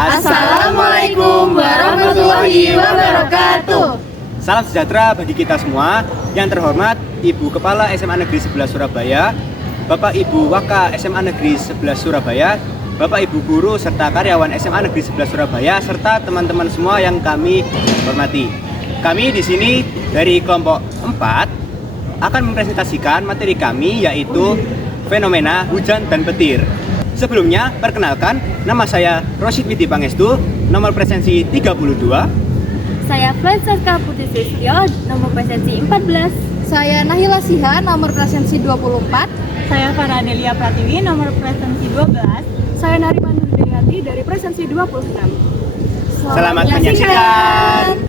Assalamualaikum warahmatullahi wabarakatuh. Salam sejahtera bagi kita semua. Yang terhormat Ibu Kepala SMA Negeri 11 Surabaya, Bapak Ibu Waka SMA Negeri 11 Surabaya, Bapak Ibu Guru serta karyawan SMA Negeri 11 Surabaya, serta teman-teman semua yang kami hormati. Kami di sini dari kelompok 4 akan mempresentasikan materi kami, yaitu fenomena hujan dan petir. Sebelumnya, perkenalkan, nama saya Rosyid Widi Pangestu, nomor presensi 32. Saya Francesca Putri Sistio, nomor presensi 14. Saya Nahila Siha, nomor presensi 24. Saya Farah Delia Pratiwi, nomor presensi 12. Saya Nariman Nurdiyati dari presensi 26. Selamat menyaksikan.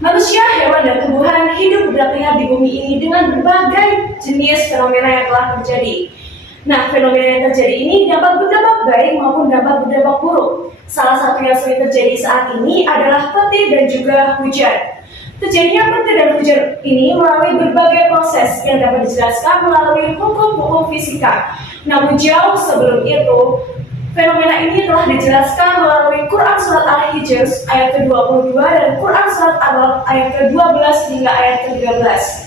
Manusia, hewan, dan tumbuhan hidup berdampingan di bumi ini dengan berbagai jenis fenomena yang telah terjadi. Nah, fenomena yang terjadi ini dapat berdampak baik maupun dapat berdampak buruk. Salah satu yang sering terjadi saat ini adalah petir dan juga hujan. Terjadinya petir dan hujan ini melalui berbagai proses yang dapat dijelaskan melalui hukum-hukum fisika. Namun jauh sebelum itu, fenomena ini telah dijelaskan melalui Quran Surat Al-Hijr ayat ke-22 dan Quran Surat Al-Alaq ayat ke-12 hingga ayat ke-13.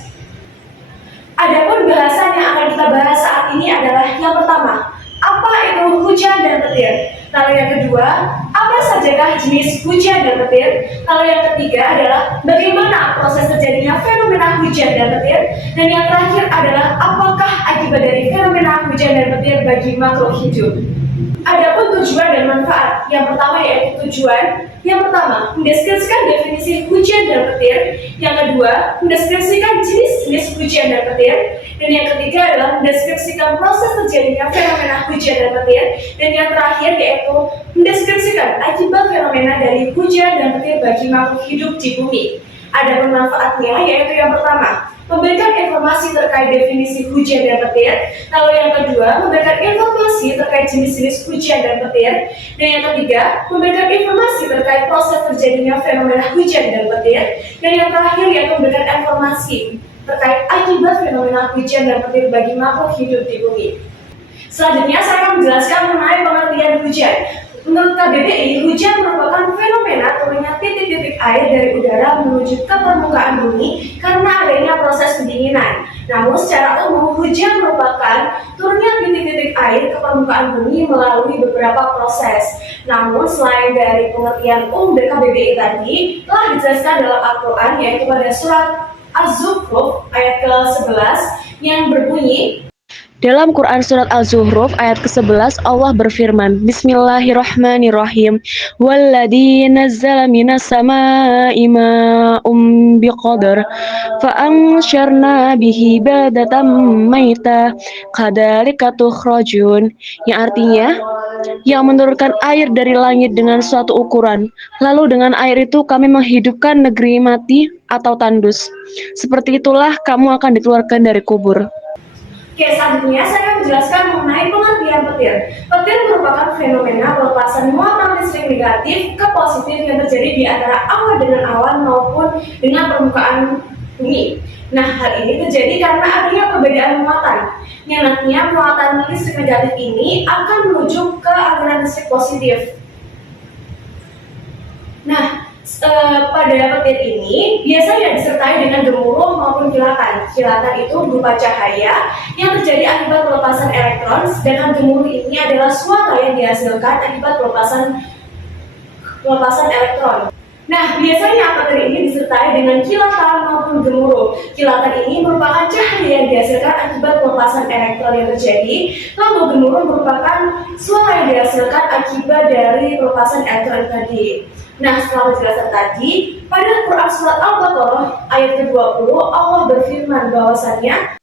Adapun bahasan yang akan kita bahas saat ini adalah yang pertama, apa itu hujan dan petir? Lalu yang kedua, apa sajakah jenis hujan dan petir? Lalu yang ketiga adalah bagaimana proses terjadinya fenomena hujan dan petir? Dan yang terakhir adalah apakah akibat dari fenomena hujan dan petir bagi makhluk hidup? Adapun tujuan dan manfaat. Yang pertama yaitu tujuan. Yang pertama, mendeskripsikan definisi hujan dan petir. Yang kedua, mendeskripsikan jenis-jenis hujan dan petir. Dan yang ketiga adalah mendeskripsikan proses terjadinya fenomena hujan dan petir. Dan yang terakhir yaitu mendeskripsikan akibat fenomena dari hujan dan petir bagi makhluk hidup di bumi. Ada manfaatnya, yaitu yang pertama, memberikan informasi terkait definisi hujan dan petir. Lalu yang kedua, memberikan informasi terkait jenis-jenis hujan dan petir. Dan yang ketiga, memberikan informasi terkait proses terjadinya fenomena hujan dan petir. Dan yang terakhir yaitu memberikan informasi terkait akibat fenomena hujan dan petir bagi makhluk hidup di bumi. Selanjutnya saya akan menjelaskan mengenai pengertian hujan. Menurut KBBI, hujan merupakan fenomena turunnya titik-titik air dari udara menuju ke permukaan bumi karena adanya proses pendinginan. Namun secara umum, hujan merupakan turunnya titik-titik air ke permukaan bumi melalui beberapa proses. Namun selain dari pengertian umum dari KBBI tadi, telah dijelaskan dalam Al-Quran, yaitu pada surat Az-Zukhruf ayat ke-11 yang berbunyi, dalam Quran Surat Al-Zuhruf ayat ke-11 Allah berfirman, Bismillahirrahmanirrahim, Walladzi nazzala minas samaa'i ma'um biqadar fa'ansyarna bihi baldatan maita kadzalika tukhrajun. Yang artinya, yang menurunkan air dari langit dengan suatu ukuran, lalu dengan air itu kami menghidupkan negeri mati atau tandus. Seperti itulah kamu akan dikeluarkan dari kubur. Oke, selanjutnya saya akan menjelaskan mengenai pengertian petir. Petir merupakan fenomena pelepasan muatan listrik negatif ke positif yang terjadi di antara awan dengan awan maupun dengan permukaan bumi. Nah, hal ini terjadi karena adanya perbedaan muatan, yang nantinya muatan listrik negatif ini akan menuju ke aliran listrik positif. Nah, pada petir ini biasanya disertai dengan gemuruh maupun kilatan. Kilatan itu berupa cahaya yang terjadi akibat pelepasan elektron, sedangkan gemuruh ini adalah suara yang dihasilkan akibat pelepasan elektron. Nah, biasanya petir ini disertai dengan kilatan maupun gemuruh. Kilatan ini merupakan cahaya yang dihasilkan akibat pelepasan elektron yang terjadi, lalu gemuruh merupakan suara yang dihasilkan akibat dari pelepasan elektron tadi. Nah, setelah penjelasan tadi, pada Quran Surat Al-Baqarah ayat ke-20 Allah berfirman bahwasannya,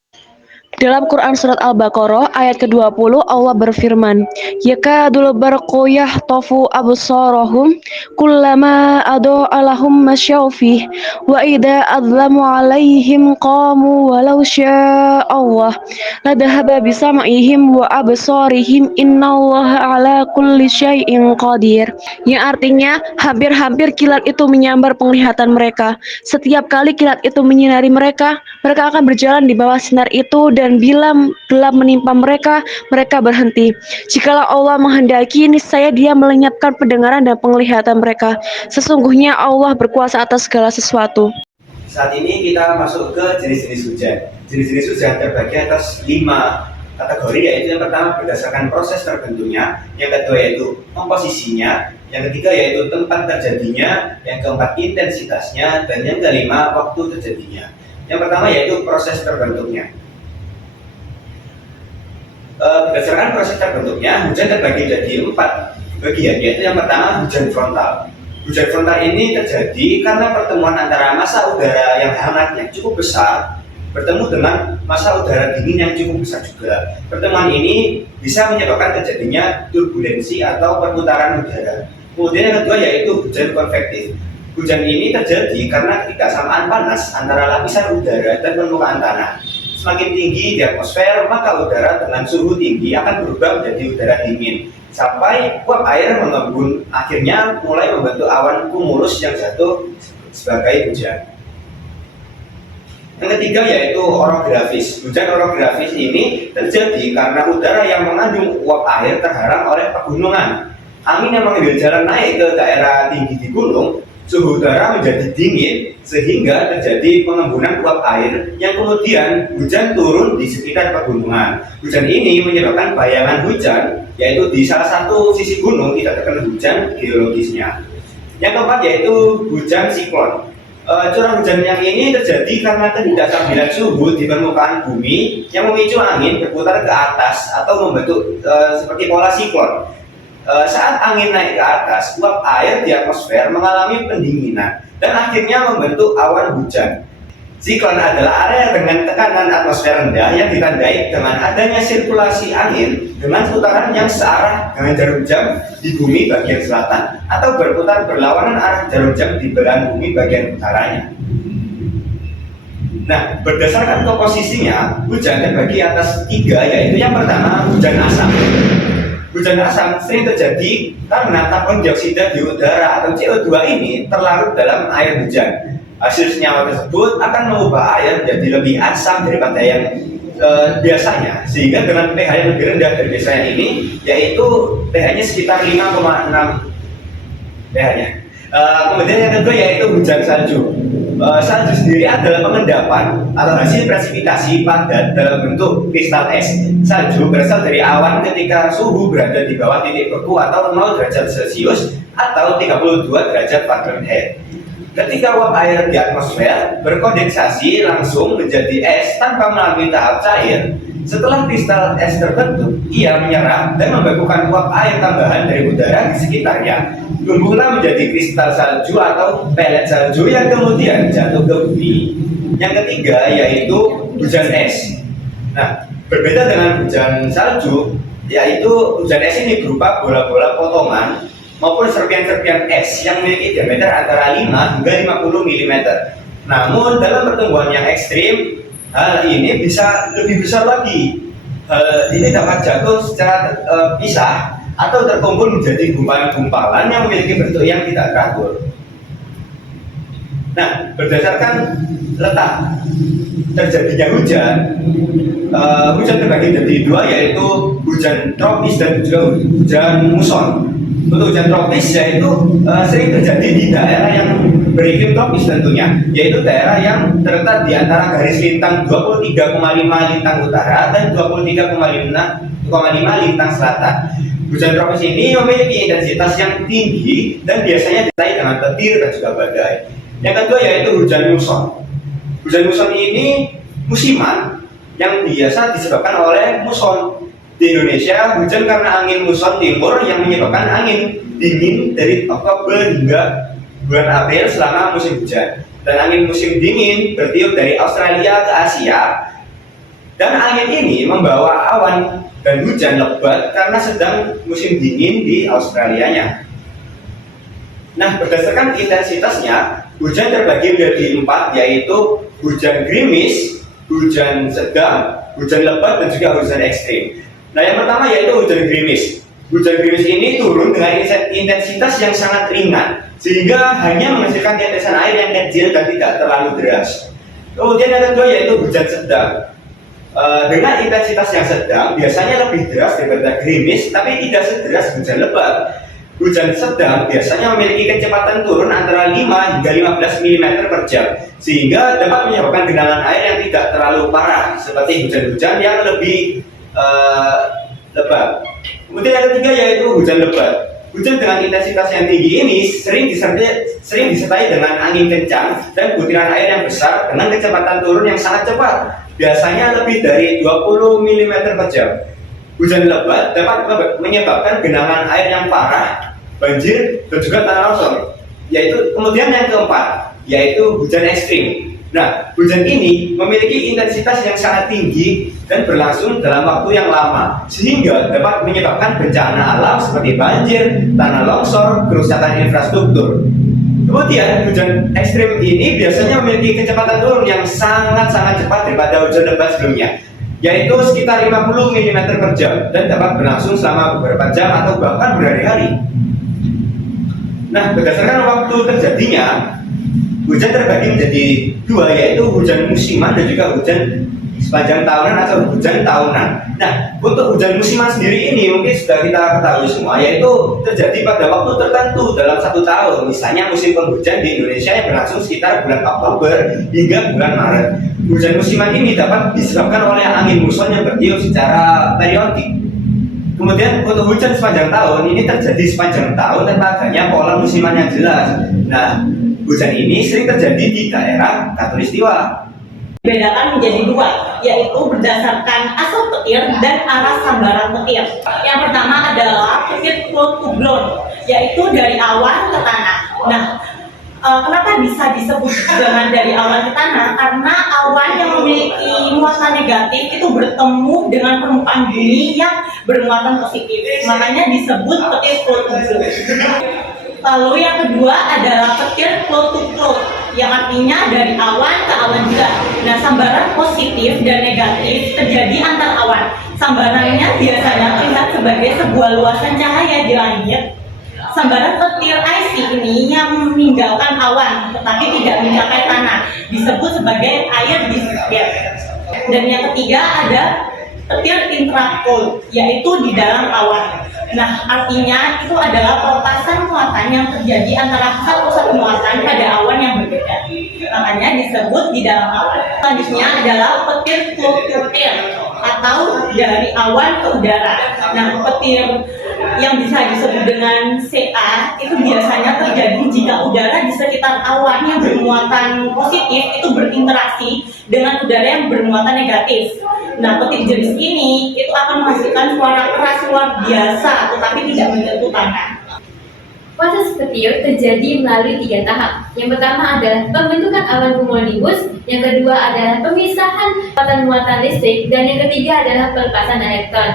dalam Quran Surat Al-Baqarah ayat ke-20 Allah berfirman, Yakadul barqu yahtafu absarahum kullama adu'a lahum masyaw fih wa idza adlamu alaihim qamu walau syaa Allah ladhahaba bisam'ihim wa absarihim innallaha ala kulli syai'in qadir. Yang artinya, hampir-hampir kilat itu menyambar penglihatan mereka. Setiap kali kilat itu menyinari mereka, mereka akan berjalan di bawah sinar itu dan dan bila gelap menimpa mereka, mereka berhenti. Jikalau Allah menghendaki, niscaya Dia melenyapkan pendengaran dan penglihatan mereka. Sesungguhnya Allah berkuasa atas segala sesuatu. Saat ini kita masuk ke jenis-jenis hujan. Jenis-jenis hujan terbagi atas 5 kategori, yaitu yang pertama berdasarkan proses terbentuknya, yang kedua yaitu komposisinya, yang ketiga yaitu tempat terjadinya, yang keempat intensitasnya, dan yang kelima waktu terjadinya. Yang pertama yaitu proses terbentuknya. Berdasarkan proses terbentuknya, hujan terbagi menjadi 4 bagian, yaitu yang pertama hujan frontal. Hujan frontal ini terjadi karena pertemuan antara massa udara yang hangat yang cukup besar bertemu dengan massa udara dingin yang cukup besar juga. Pertemuan ini bisa menyebabkan terjadinya turbulensi atau perputaran udara. Kemudian yang kedua yaitu hujan konvektif. Hujan ini terjadi karena ketiksamaan panas antara lapisan udara dan permukaan tanah. Semakin tinggi di atmosfer, maka udara dengan suhu tinggi akan berubah menjadi udara dingin sampai uap air mengembun, akhirnya mulai membentuk awan cumulus yang jatuh sebagai hujan. Yang ketiga yaitu orografis. Hujan orografis ini terjadi karena udara yang mengandung uap air terhalang oleh pegunungan. Angin yang mengambil jalan naik ke daerah tinggi di gunung, suhu udara menjadi dingin sehingga terjadi pengembunan uap air yang kemudian hujan turun di sekitar pegunungan. Hujan ini menyebabkan bayangan hujan, yaitu di salah satu sisi gunung tidak terkena hujan geologisnya. Yang keempat yaitu hujan siklon. Curah hujan yang ini terjadi karena ketidakstabilan suhu di permukaan bumi yang memicu angin berputar ke atas atau membentuk seperti pola siklon. Saat angin naik ke atas, uap air di atmosfer mengalami pendinginan dan akhirnya membentuk awan hujan. Siklon adalah area dengan tekanan atmosfer rendah yang ditandai dengan adanya sirkulasi angin dengan putaran yang searah dengan jarum jam di bumi bagian selatan atau berputar berlawanan arah jarum jam di belahan bumi bagian utaranya. Nah, berdasarkan komposisinya, hujan terbagi atas 3, yaitu yang pertama hujan asam. Hujan asam sering terjadi karena karbon dioksida di udara atau CO2 ini terlarut dalam air hujan. Hasil senyawa tersebut akan mengubah air menjadi lebih asam daripada yang biasanya, sehingga dengan pH yang lebih rendah dari biasanya ini, yaitu pH-nya sekitar 5,6 pH-nya. Kemudian yang kedua yaitu hujan salju. Salju sendiri adalah pengendapan atau hasil presipitasi padat dalam bentuk kristal es. Salju berasal dari awan ketika suhu berada di bawah titik beku atau 0 derajat Celcius atau 32 derajat Fahrenheit. Ketika uap air di atmosfer berkondensasi langsung menjadi es tanpa melalui tahap cair, setelah kristal es terbentuk, ia menyerap dan membekukan uap air tambahan dari udara di sekitarnya. Tumbuhlah menjadi kristal salju atau pelet salju yang kemudian jatuh ke bumi. Yang ketiga yaitu hujan es. Nah, berbeda dengan hujan salju, yaitu hujan es ini berupa bola-bola potongan maupun serpian-serpian es yang memiliki diameter antara 5 hingga 50 mm. Namun dalam pertumbuhan yang ekstrim, hal ini bisa lebih besar lagi. Hal ini dapat jatuh secara pisah atau terkumpul menjadi gumpalan-gumpalan yang memiliki bentuk yang tidak teratur. Nah, berdasarkan letak terjadinya hujan, hujan terbagi menjadi 2, yaitu hujan tropis dan juga hujan muson. Untuk hujan tropis yaitu sering terjadi di daerah yang beriklim tropis tentunya, yaitu daerah yang terletak di antara garis lintang 23,5 lintang utara dan 23,5 lintang selatan. Hujan tropis ini memiliki intensitas yang tinggi dan biasanya disertai dengan petir dan juga badai. Yang kedua yaitu hujan muson. Hujan muson ini musiman yang biasa disebabkan oleh muson. Di Indonesia, hujan karena angin muson timur yang menyebabkan angin dingin dari Oktober hingga bulan April selama musim hujan. Dan angin musim dingin bertiup dari Australia ke Asia. Dan angin ini membawa awan dan hujan lebat karena sedang musim dingin di Australianya. Nah, berdasarkan intensitasnya, hujan terbagi menjadi 4, yaitu hujan gerimis, hujan sedang, hujan lebat, dan juga hujan ekstrim. Nah, yang pertama yaitu hujan gerimis. Hujan gerimis ini turun dengan intensitas yang sangat ringan, sehingga hanya menghasilkan tetesan air yang kecil dan tidak terlalu deras. Kemudian yang kedua yaitu hujan sedang. dengan intensitas yang sedang biasanya lebih deras daripada gerimis, tapi tidak sederas hujan lebat. Hujan sedang biasanya memiliki kecepatan turun antara 5 hingga 15 mm per jam, sehingga dapat menyebabkan genangan air yang tidak terlalu parah, seperti hujan-hujan yang lebih lebat. Kemudian yang ketiga yaitu hujan lebat. Hujan dengan intensitas yang tinggi ini sering disertai dengan angin kencang dan butiran air yang besar dengan kecepatan turun yang sangat cepat, biasanya lebih dari 20 mm per jam. Hujan lebat dapat menyebabkan genangan air yang parah, banjir, dan juga tanah longsor. Kemudian yang keempat, yaitu hujan ekstrim. Nah, hujan ini memiliki intensitas yang sangat tinggi dan berlangsung dalam waktu yang lama, sehingga dapat menyebabkan bencana alam seperti banjir, tanah longsor, kerusakan infrastruktur. Kemudian, hujan ekstrim ini biasanya memiliki kecepatan turun yang sangat-sangat cepat daripada hujan lebat sebelumnya, yaitu sekitar 50 mm per jam dan dapat berlangsung selama beberapa jam atau bahkan berhari-hari. Nah, berdasarkan waktu terjadinya, hujan terbagi menjadi dua, yaitu hujan musiman dan juga hujan sepanjang tahunan atau hujan tahunan. Nah, untuk hujan musiman sendiri ini mungkin sudah kita ketahui semua, yaitu terjadi pada waktu tertentu dalam 1 tahun. Misalnya musim penghujan di Indonesia yang berlangsung sekitar bulan Oktober hingga bulan Maret. Hujan musiman ini dapat disebabkan oleh angin muson yang bertiup secara periodik. Kemudian untuk hujan sepanjang tahun ini terjadi sepanjang tahun tanpa adanya pola musiman yang jelas. Nah, hujan ini sering terjadi di daerah Khatulistiwa. Dibedakan menjadi dua, yaitu berdasarkan asal petir dan arah sambaran petir. Yang pertama adalah petir flow to ground, yaitu dari awan ke tanah. Nah, kenapa bisa disebut dengan dari awan ke tanah? Karena awan yang memiliki muatan negatif itu bertemu dengan permukaan bumi yang bermuatan positif. Makanya disebut petir flow to ground. Lalu yang kedua adalah petir flow to cloud, yang artinya dari awan ke awan juga. Nah, sambaran positif dan negatif terjadi antar awan. Sambarannya biasanya terlihat sebagai sebuah luasan cahaya di langit. Sambaran petir IC ini yang meninggalkan awan tetapi tidak mencapai tanah disebut sebagai air diskret. Dan yang ketiga ada petir intracold, yaitu di dalam awan. Nah, artinya itu adalah pelepasan muatan yang terjadi antara satu muatan pada awan yang berbeda. Makanya disebut di dalam awan. Selanjutnya adalah petir flow to air atau dari awan ke udara. Nah, petir yang bisa disebut dengan CA itu biasanya terjadi jika udara di sekitar awan yang bermuatan positif itu berinteraksi dengan udara yang bermuatan negatif. Nah, petir jenis ini itu akan menghasilkan suara keras luar biasa, tetapi tidak menyentuh tanah. Proses petir terjadi melalui 3 tahap. Yang pertama adalah pembentukan awan cumulonimbus, yang kedua adalah pemisahan muatan listrik, dan yang ketiga adalah pelepasan elektron.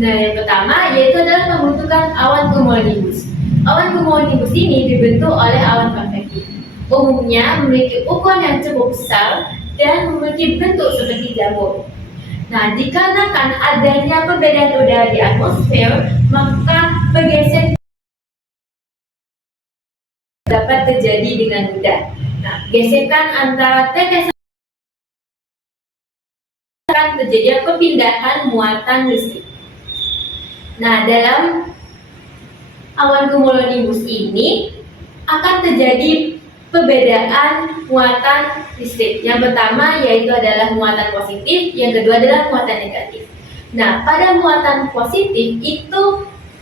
Nah, yang pertama yaitu adalah pembentukan awan cumulonimbus. Awan cumulonimbus ini dibentuk oleh awan konvektif. Umumnya memiliki ukuran yang cukup besar dan memiliki bentuk seperti jamur. Nah, dikarenakan adanya perbedaan udara di atmosfer, maka pergeseran dapat terjadi dengan mudah. Nah, gesekan antara tetesan terjadi perpindahan muatan listrik. Nah, dalam awan cumulonimbus ini akan terjadi perbedaan muatan listrik. Yang pertama yaitu adalah muatan positif, yang kedua adalah muatan negatif. Nah, pada muatan positif itu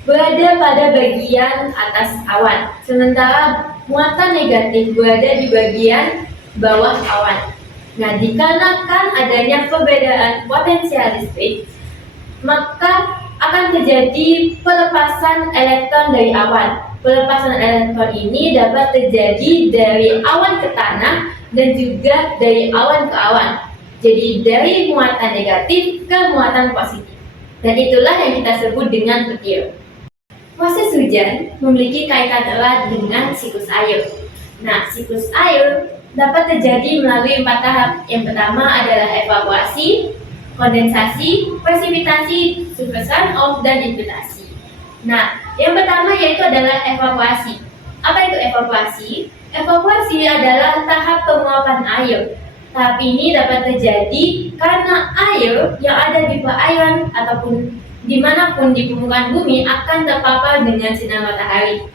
berada pada bagian atas awan, sementara muatan negatif berada di bagian bawah awan. Nah, dikarenakan adanya perbedaan potensial listrik, maka akan terjadi pelepasan elektron dari awan. Pelepasan elektron ini dapat terjadi dari awan ke tanah dan juga dari awan ke awan. Jadi dari muatan negatif ke muatan positif. Dan itulah yang kita sebut dengan petir. Proses hujan memiliki kaitan erat dengan siklus air. Nah, siklus air dapat terjadi melalui 4 tahap. Yang pertama adalah evaporasi, kondensasi, presipitasi, submersion of, dan infiltrasi. Nah, yang pertama yaitu adalah evaporasi. Apa itu evaporasi? Evaporasi adalah tahap penguapan air. Tahap ini dapat terjadi karena air yang ada di perairan ataupun dimanapun di permukaan bumi akan terpapar dengan sinar matahari.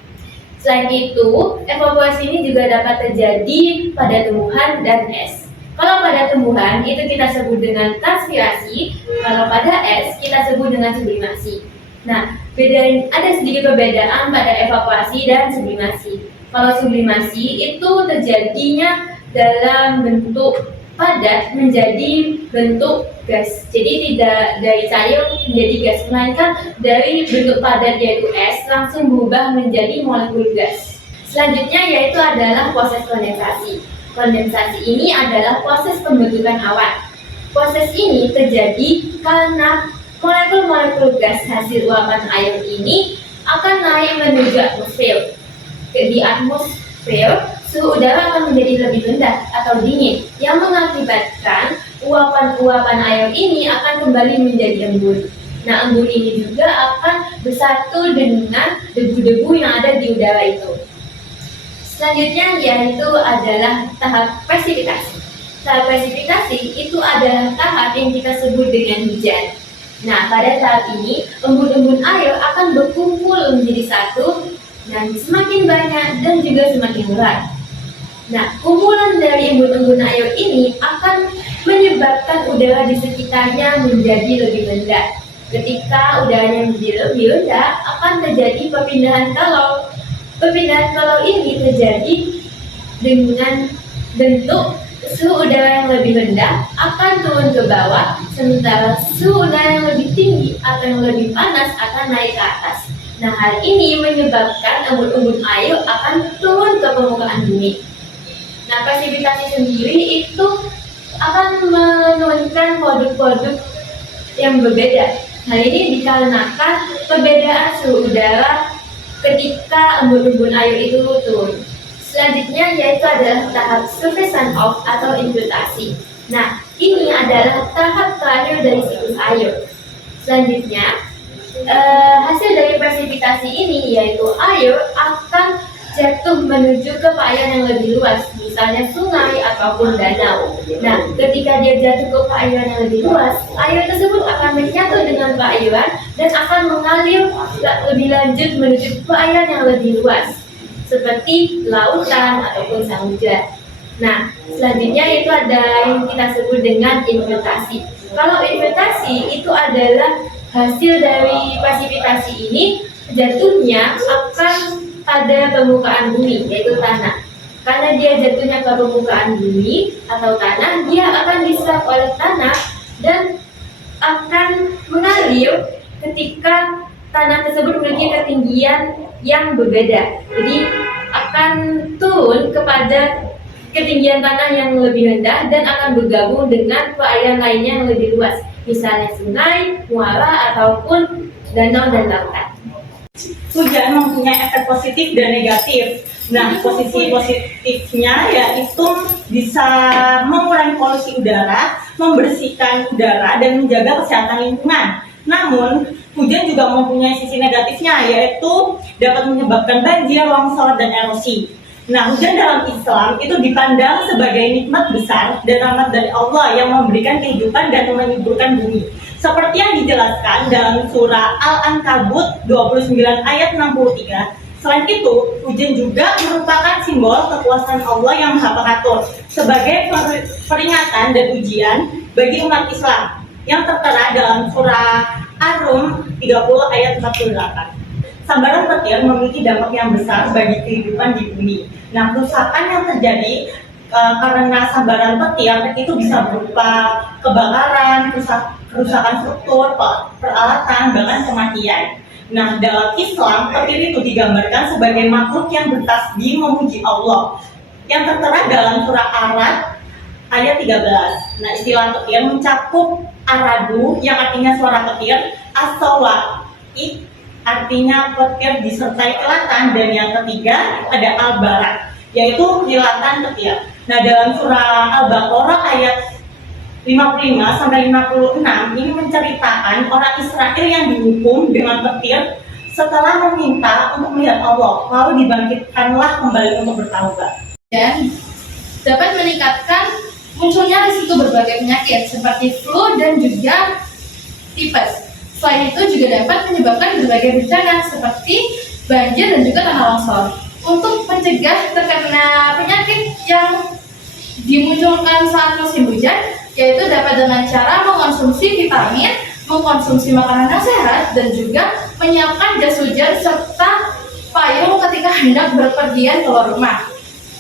Selain itu, evaporasi ini juga dapat terjadi pada tumbuhan dan es. Kalau pada tumbuhan itu kita sebut dengan transpirasi, kalau pada es kita sebut dengan sublimasi. Nah, ada sedikit perbedaan pada evaporasi dan sublimasi. Kalau sublimasi itu terjadinya dalam bentuk padat menjadi bentuk gas. Jadi tidak dari cair menjadi gas, melainkan dari bentuk padat yaitu es langsung berubah menjadi molekul gas. Selanjutnya yaitu adalah proses kondensasi. Kondensasi ini adalah proses pembentukan awan. Proses ini terjadi karena molekul-molekul gas hasil uapan air ini akan naik menuju atmosfer. Di atmosfer, suhu udara akan menjadi lebih rendah atau dingin, yang mengakibatkan uapan-uapan air ini akan kembali menjadi embun. Nah, embun ini juga akan bersatu dengan debu-debu yang ada di udara itu. Selanjutnya yaitu adalah tahap presipitasi. Tahap presipitasi itu adalah tahap yang kita sebut dengan hujan. Nah, pada tahap ini, embun-embun air akan berkumpul menjadi satu dan semakin banyak dan juga semakin berat. Nah, kumpulan dari embun-embun air ini akan menyebabkan udara di sekitarnya menjadi lebih rendah. Ketika udaranya menjadi lebih rendah, akan terjadi perpindahan kalor. Perpindahan kalor ini terjadi dengan bentuk suhu udara yang lebih rendah akan turun ke bawah, sementara suhu udara yang lebih tinggi atau yang lebih panas akan naik ke atas. Nah, hal ini menyebabkan embun-embun air akan turun ke permukaan bumi. Nah, presipitasi sendiri itu akan menurunkan produk-produk yang berbeda. Hal ini dikarenakan perbedaan suhu udara ketika embun-embun air itu turun. Selanjutnya yaitu adalah tahap surface runoff atau infiltrasi. Nah, ini adalah tahap terakhir dari siklus air. Selanjutnya, hasil dari presipitasi ini yaitu air akan jatuh menuju ke perairan yang lebih luas, misalnya sungai ataupun danau. Nah, ketika dia jatuh ke perairan yang lebih luas, air tersebut akan menyatu dengan perairan dan akan mengalir lebih lanjut menuju ke perairan yang lebih luas, seperti lautan ataupun samudra. Nah, selanjutnya itu ada yang kita sebut dengan infiltrasi. Kalau infiltrasi itu adalah hasil dari presipitasi ini jatuhnya akan pada permukaan bumi, yaitu tanah. Karena dia jatuhnya ke permukaan bumi atau tanah, dia akan diserap oleh tanah dan akan mengalir ketika tanah tersebut memiliki ketinggian yang berbeda. Jadi akan turun kepada ketinggian tanah yang lebih rendah dan akan bergabung dengan perairan lainnya yang lebih luas, misalnya sungai, muara, ataupun danau dan lautan. Hujan mempunyai efek positif dan negatif. Nah, posisi positifnya yaitu bisa mengurangi polusi udara, membersihkan udara, dan menjaga kesehatan lingkungan. Namun, hujan juga mempunyai sisi negatifnya, yaitu dapat menyebabkan banjir, longsor, dan erosi. Nah, hujan dalam Islam itu dipandang sebagai nikmat besar dan rahmat dari Allah yang memberikan kehidupan dan menyuburkan bumi. Seperti yang dijelaskan dalam surah Al-Ankabut 29 ayat 63. Selain itu, hujan juga merupakan simbol kekuasaan Allah yang Maha Pengatur sebagai peringatan dan ujian bagi umat Islam yang tertera dalam surah Ar-Rum 30 ayat 48. Sambaran petir memiliki dampak yang besar bagi kehidupan di bumi. Nah, kerusakan yang terjadi karena sambaran petir itu bisa berupa kebakaran, kerusakan struktur, peralatan, bahkan kematian. Nah, dalam Islam, petir itu digambarkan sebagai makhluk yang bertasbih memuji Allah, yang tertera dalam surah Ar-Ra'd ayat 13. Nah, istilah petir mencakup aradu yang artinya suara petir, as-sawa'id artinya petir disertai kilatan, dan yang ketiga ada al-barak, yaitu kilatan petir. Nah, dalam surah Al-Baqarah ayat 55 sampai 56 ini menceritakan orang Israel yang dihukum dengan petir setelah meminta untuk melihat Allah, lalu dibangkitkanlah kembali untuk bertaubat. Dan dapat meningkatkan munculnya risiko berbagai penyakit seperti flu dan juga tipes. Selain itu juga dapat menyebabkan berbagai bencana seperti banjir dan juga tanah longsor. Untuk mencegah terkena penyakit yang dimunculkan saat musim hujan, yaitu dapat dengan cara mengonsumsi vitamin, mengkonsumsi makanan yang sehat, dan juga menyiapkan jas hujan serta payung ketika hendak berpergian keluar rumah.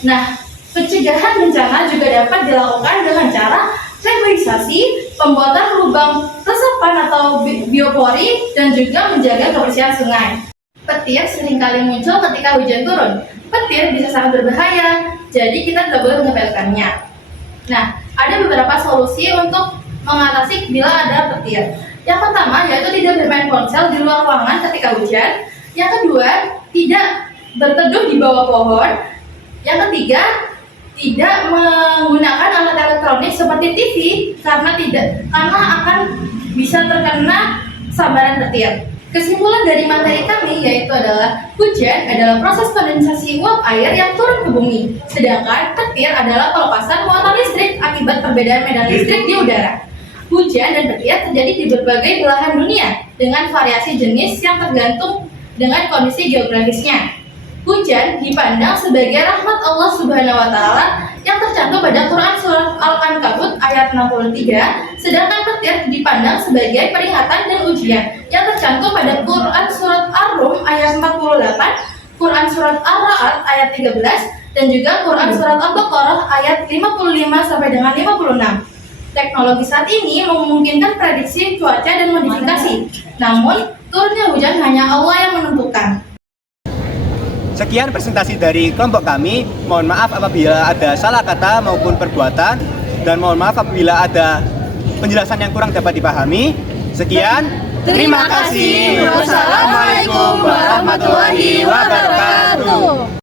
Nah, pencegahan bencana juga dapat dilakukan dengan cara reboisasi, pembuatan lubang resapan atau biopori, dan juga menjaga kebersihan sungai. Petir seringkali muncul ketika hujan turun. Petir bisa sangat berbahaya, jadi kita tidak boleh menyepelekannya. Nah, ada beberapa solusi untuk mengatasi bila ada petir. Yang pertama yaitu tidak bermain ponsel di luar ruangan ketika hujan. Yang kedua, tidak berteduh di bawah pohon. Yang ketiga, tidak menggunakan alat elektronik seperti TV karena akan bisa terkena sambaran petir. Kesimpulan dari materi kami yaitu adalah hujan adalah proses kondensasi uap air yang turun ke bumi, sedangkan petir adalah pelepasan muatan listrik akibat perbedaan medan listrik di udara. Hujan dan petir terjadi di berbagai belahan dunia dengan variasi jenis yang tergantung dengan kondisi geografisnya. Hujan dipandang sebagai rahmat Allah Subhanahu wa Ta'ala yang tercantum pada Quran Surat Al-Ankabut ayat 63, sedangkan petir dipandang sebagai peringatan dan ujian yang tercantum pada Quran Surat Ar-Rum ayat 48, Quran Surat Ar-Ra'd ayat 13, dan juga Quran Surat Al-Baqarah ayat 55 sampai dengan 56. Teknologi saat ini memungkinkan prediksi cuaca dan modifikasi, namun turunnya hujan hanya Allah yang menentukan. Sekian presentasi dari kelompok kami. Mohon maaf apabila ada salah kata maupun perbuatan, dan mohon maaf apabila ada penjelasan yang kurang dapat dipahami. Sekian, Terima kasih. Wassalamualaikum warahmatullahi wabarakatuh.